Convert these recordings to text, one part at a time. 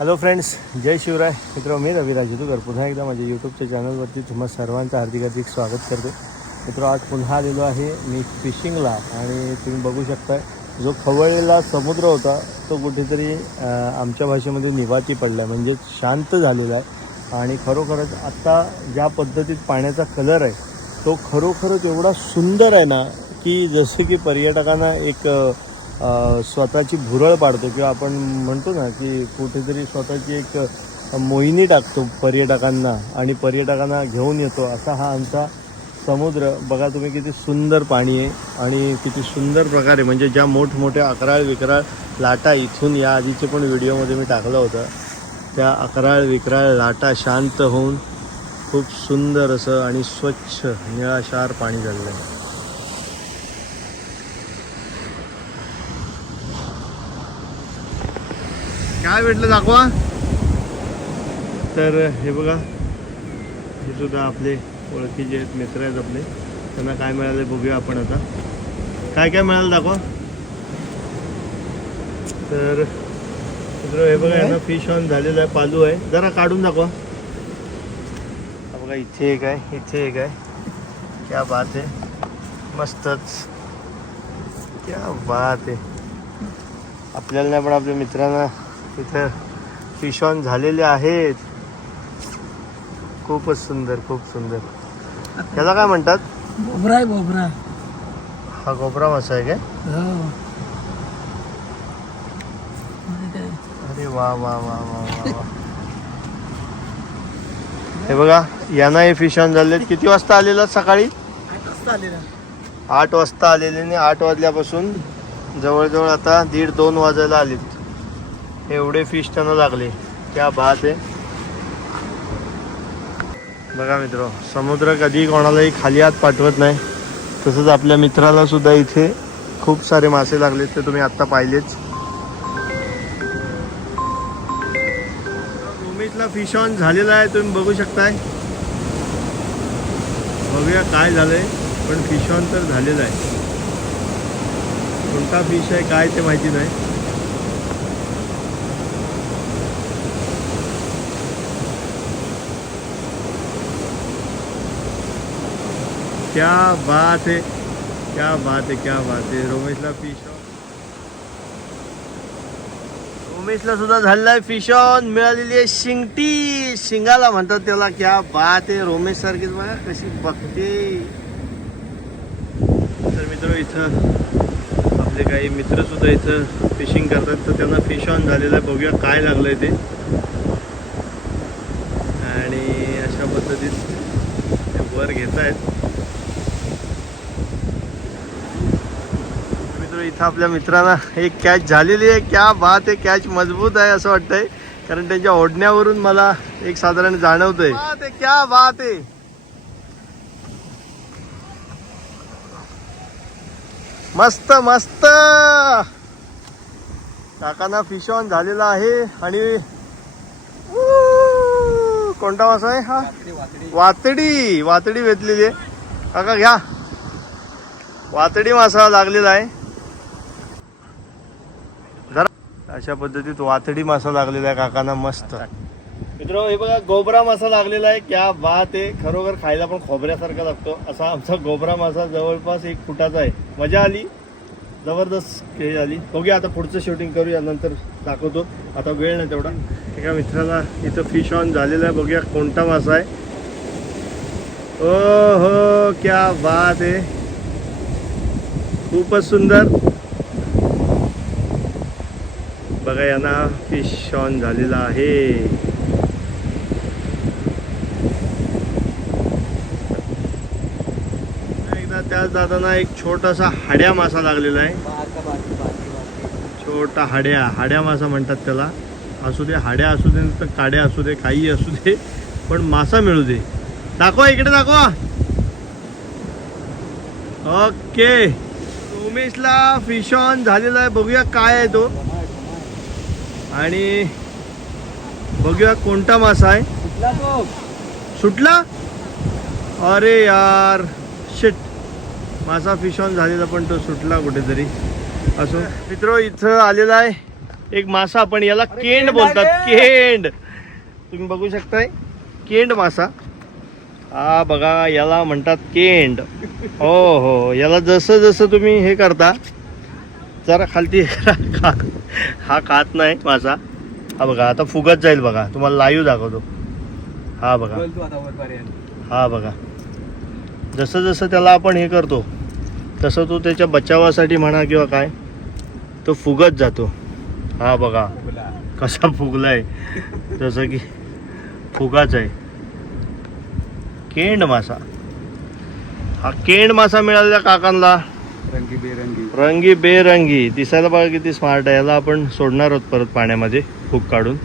Hello friends, जय शिवराय. मित्र मी रवी राजूकर पुन्हा एकदा माझ्या यूट्यूबच्या चॅनलवरती तुम्हा सर्वांचं हार्दिक स्वागत करतो. मित्र आज पुन्हा आलेलो आहे मी फिशिंगला आणि तुम्ही बघू शकताय जो खवळलेला समुद्र होता तो कुठेतरी आमच्या भाषेमध्ये निवाती पडला म्हणजे शांत झालेला आहे. आणि खरोखरच आत्ता ज्या पद्धतीत पाण्याचा कलर आहे तो खरोखरच एवढा सुंदर आहे ना की जसे की पर्यटकांना एक स्वतःची भुरळ पाडतो किंवा आपण म्हणतो ना की कुठेतरी स्वतःची एक मोहिनी टाकतो पर्यटकांना आणि पर्यटकांना घेऊन येतो. असा हा आमचा समुद्र बघा तुम्ही, किती सुंदर पाणी आहे आणि किती सुंदर प्रकारे म्हणजे ज्या मोठमोठ्या अकराळ विकराळ लाटा इथून या आधीचे पण व्हिडिओमध्ये मी टाकलं होतं त्या अकराळ विकराळ लाटा शांत होऊन खूप सुंदर असं आणि स्वच्छ निळाशार पाणी झालेलं आहे. काय भेटलं दाखवा. तर हे बघा, हे सुद्धा आपले ओळखीचे आहेत, मित्र आहेत आपले. त्यांना काय मिळालं बघूया आपण आता. काय काय मिळालं दाखवा. तर मित्र हे बघा, यांना फिश ऑन झालेलं आहे, पालू आहे. जरा काढून दाखवा. बघा इथे एक आहे, इथे एक आहे. क्या बात आहे, मस्तच. क्या बात आहे. आपल्याला नाही पण आपल्या मित्रांना इथं फिश ऑन झालेले आहेत. खूपच सुंदर, खूप सुंदर. त्याला काय म्हणतात? बोबरा आहे, बोबरा. हा गोबरा मासा आहे काय? अरे वा वा वा वा वा. हे बघा, यांना हे फिश ऑन झाले. किती वाजता आलेला? सकाळी 8 वाजता आलेले आणि 8 वाजल्यापासून जवळजवळ आता 1:30-2 वाजायला आलेत. एवढे फिश त्यांना लागले. क्या बात आहे. बघा मित्र, समुद्र कधी कोणालाही खाली हात पाठवत नाही. तसंच आपल्या मित्राला सुद्धा इथे खूप सारे मासे लागलेत, ते तुम्ही आत्ता पाहिलेच. रोमेशला फिश ऑन झालेला आहे, तुम्ही बघू शकताय. बघूया काय झालंय, पण फिश ऑन तर झालेला आहे. कोणता फिश आहे काय ते माहिती नाही. क्या बात है, क्या बात है, क्या बात है. रोमेशला फिश ऑन, रोमेशला सुद्धा झालेला आहे फिश ऑन. मिळालेली आहे शिंगटी, शिंगाला म्हणतात त्याला. क्या बात आहे. रोमेश सारखीच बघा कशी बघते. तर मित्र, इथं आपले काही मित्र सुद्धा इथं फिशिंग करतात, तर त्यांना फिश ऑन झालेलं आहे. बघूया काय लागलंय ते. आणि अशा पद्धतीत ते वर घेत आहेत. इथं आपल्या मित्रांना एक कॅच झालेली आहे. क्या बात आहे. कॅच मजबूत आहे असं वाटतंय, कारण त्यांच्या ओढण्यावरून मला एक साधारण जाणवतंय. क्या बात आहे. मस्त मस्त. काकांना फिश ऑन झालेला आहे. आणि कोणता मासा आहे हा? वातडी. वातडी वेचलेली आहे. काका घ्या. वातडी मासा लागलेला आहे. अशा पद्धतीत वातडी मासा लागलेला आहे काकांना. मस्त मित्र, हे बघा गोबरा मासा लागलेला आहे. क्या बात आहे. खरोखर खायला पण खोबऱ्यासारखा लागतो असा आमचा गोबरा मासा. जवळपास 1 फुटाचा आहे. मजा आली, जबरदस्त खेळ झाली. बघूया आता पुढचं शूटिंग करूया, नंतर दाखवतो. आता वेळ नाही तेवढा. एका मित्राला इथं फिश ऑन झालेला आहे. बघूया कोणता मासा आहे. ओ हो, क्या बात आहे. खूपच सुंदर. बघा यांना फिश ऑन झालेला आहे. एकदा त्याच जाताना एक छोटासा हाड्या मासा लागलेला आहे. छोटा हाड्या मासा म्हणतात त्याला. असू दे, हाड्या असू दे तर काड्या असू दे, काही असू दे, पण मासा मिळू दे. दाखवा इकडे, दाखवा. ओके, उमेशला फिश ऑन झालेला आहे. बघूया काय आहे तो आणि बघूया कोणता मासा आहे. सुटला. अरे यार, शिट. मासा फिश ऑन झालेला पण तो सुटला कुठेतरी. असो मित्र, इथं आलेला आहे एक मासा, पण याला केंड बोलतात, केंड. तुम्ही बघू शकताय केंड मासा. हा बघा, याला म्हणतात केंड. हो हो, याला जसं जसं तुम्ही हे करता जरा खालती हा खात नाही मासा. हा बघा आता फुगत जाईल बघा, तुम्हाला लाईव्ह दाखवतो. हा बघा, हा बघा, जसं जसं त्याला आपण हे करतो तसं तो त्याच्या बचावासाठी म्हणा किंवा काय तो फुगत जातो. हा बघा कसा फुगलाय, जसं की फुगाच आहे. केंड मासा. हा केंड मासा मिळालेला काकांना, रंगी बेरंगी. दिसायला बघा किती स्मार्ट आहे. याला आपण सोडणार आहोत परत पाण्यामध्ये फूक काढून.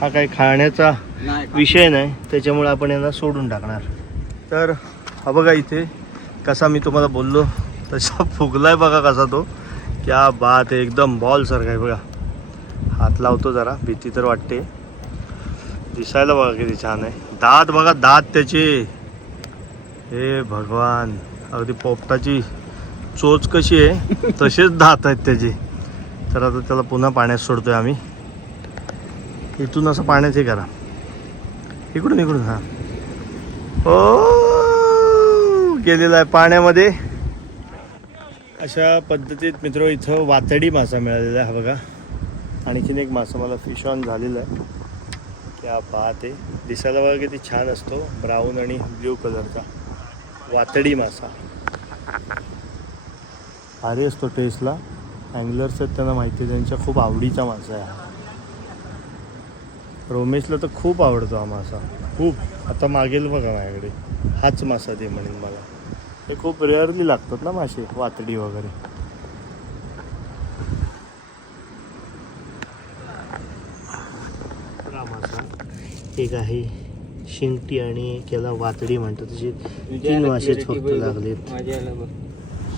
हा काही खाण्याचा विषय नाही, त्याच्यामुळे आपण यांना सोडून टाकणार. तर हा बघा इथे कसा मी तुम्हाला बोललो तसा फुगलाय बघा कसा तो. क्या बात आहे, एकदम बॉल सारखा आहे बघा. हात लावतो जरा, भीती तर वाटते. दिसायला बघा किती छान आहे. दात बघा, दात त्याचे, हे भगवान, अगदी पोपटाची चोच कशी आहे तसेच दात आहेत त्याचे. तर आता त्याला पुन्हा पाण्यात सोडतोय आम्ही. इथून असं पाण्यात हे करा, इकडून इकडून. हा हो, गेलेला आहे पाण्यामध्ये. अशा पद्धतीत मित्र इथं वातडी मासा मिळालेला आहे. हा बघा, आणखीन एक मासा मला फिश ऑन झालेला आहे. क्या बात आहे. दिसायला बघा किती छान असतो, ब्राऊन आणि ब्ल्यू कलरचा वातडी मासा. भारी असतो टेस्टला. अँगलर्स आहेत त्यांना माहिती आहे, त्यांच्या खूप आवडीचा मासा आहे हा. रोमेशला तर खूप आवडतो हा मासा, खूप. आता मागेल बघा माझ्याकडे हाच मासा दे म्हणेल मला. हे खूप रेअरली लागतात ना मासे, वातडी वगैरे. हा मासा एक आहे शिंगटी आणि याला वातडी म्हणतात. तसे 3 मासेच फक्त लागलेत.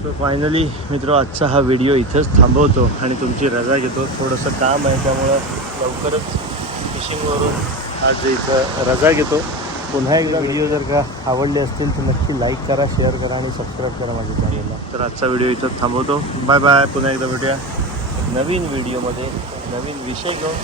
सो फायनली मित्र आजचा हा व्हिडिओ इथंच थांबवतो आणि तुमची रजा घेतो. थोडंसं काम आहे त्यामुळं लवकरच फिशिंगवरून आज इथं रजा घेतो. पुन्हा एकदा व्हिडिओ जर का आवडले असतील तर नक्की लाईक करा, शेअर करा आणि सबस्क्राईब करा माझ्या चॅनलला. तर आजचा व्हिडिओ इथंच थांबवतो. Bye bye. पुन्हा एकदा भेटूया नवीन व्हिडिओमध्ये, नवीन विषय घेऊन.